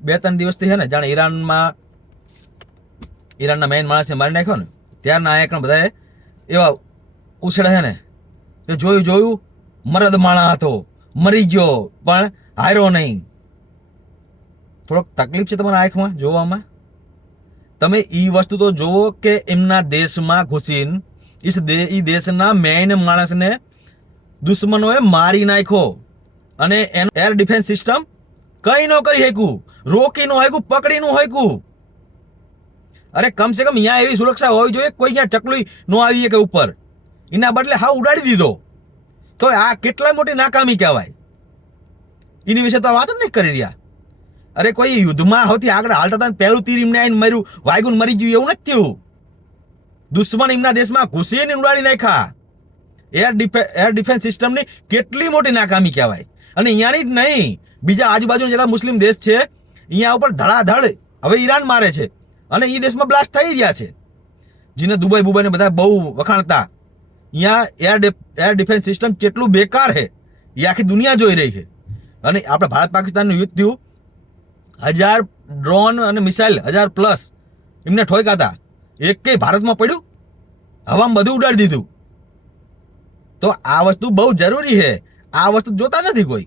2-3 દિવસથી છે ને જાણે ઈરાનના મેઇન માણસને મારી નાખ્યો ને ત્યારના અહીંયા કણ બધાએ એવા ઉછળે છે ને એ જોયું મરદ માણા હતો, મરી ગયો પણ હાર્યો નહીં. થોડોક તકલીફ છે તમારા આંખમાં જોવામાં. તમે એ વસ્તુ તો જોવો કે એમના દેશમાં ઘૂસીને ઈ દેશના મેઇન માણસને દુશ્મનોએ મારી નાખ્યો અને એનું એર ડિફેન્સ સિસ્ટમ કઈ ન કરી શક્યું, રોકી ન શક્યું, પકડી ન શક્યું. અરે કમસે કમ અહીંયા એવી સુરક્ષા હોવી જોઈએ કોઈ ક્યાં ચકલી ન આવી કે ઉપર, એના બદલે હા ઉડાડી દીધો. તો આ કેટલા મોટી નાકામી કહેવાય. એની વિશે તો વાત જ નહીં કરી રહ્યા. અરે કોઈ યુદ્ધમાં સૌથી આગળ હાલતા હતા પહેલું તીર એમને આવીને માર્યું, વાગ્યું મરી ગયું એવું નથી થયું. દુશ્મન એમના દેશમાં ઘૂસીને ઉડાડી નાખ્યા. એર ડિફેન્સ સિસ્ટમની કેટલી મોટી નાકામી કહેવાય. અને અહીંયાની જ નહીં, બીજા આજુબાજુના જેટલા મુસ્લિમ દેશ છે અહીંયા ઉપર ધડાધડ હવે ઈરાન મારે છે અને એ દેશમાં બ્લાસ્ટ થઈ રહ્યા છે. જેને દુબઈ બધા બહુ વખાણતા. અહીંયા એર ડિફેન્સ સિસ્ટમ કેટલું બેકાર છે એ આખી દુનિયા જોઈ રહી છે. અને આપણે ભારત પાકિસ્તાનનું યુદ્ધ થયું, 1000 ડ્રોન અને મિસાઇલ 1000+ એમને ઠોક્યા હતા, એકેય ભારતમાં પડ્યું? હવામાં બધું ઉડાડી દીધું. તો આ વસ્તુ બહુ જરૂરી છે. આ વસ્તુ જોતા નથી કોઈ.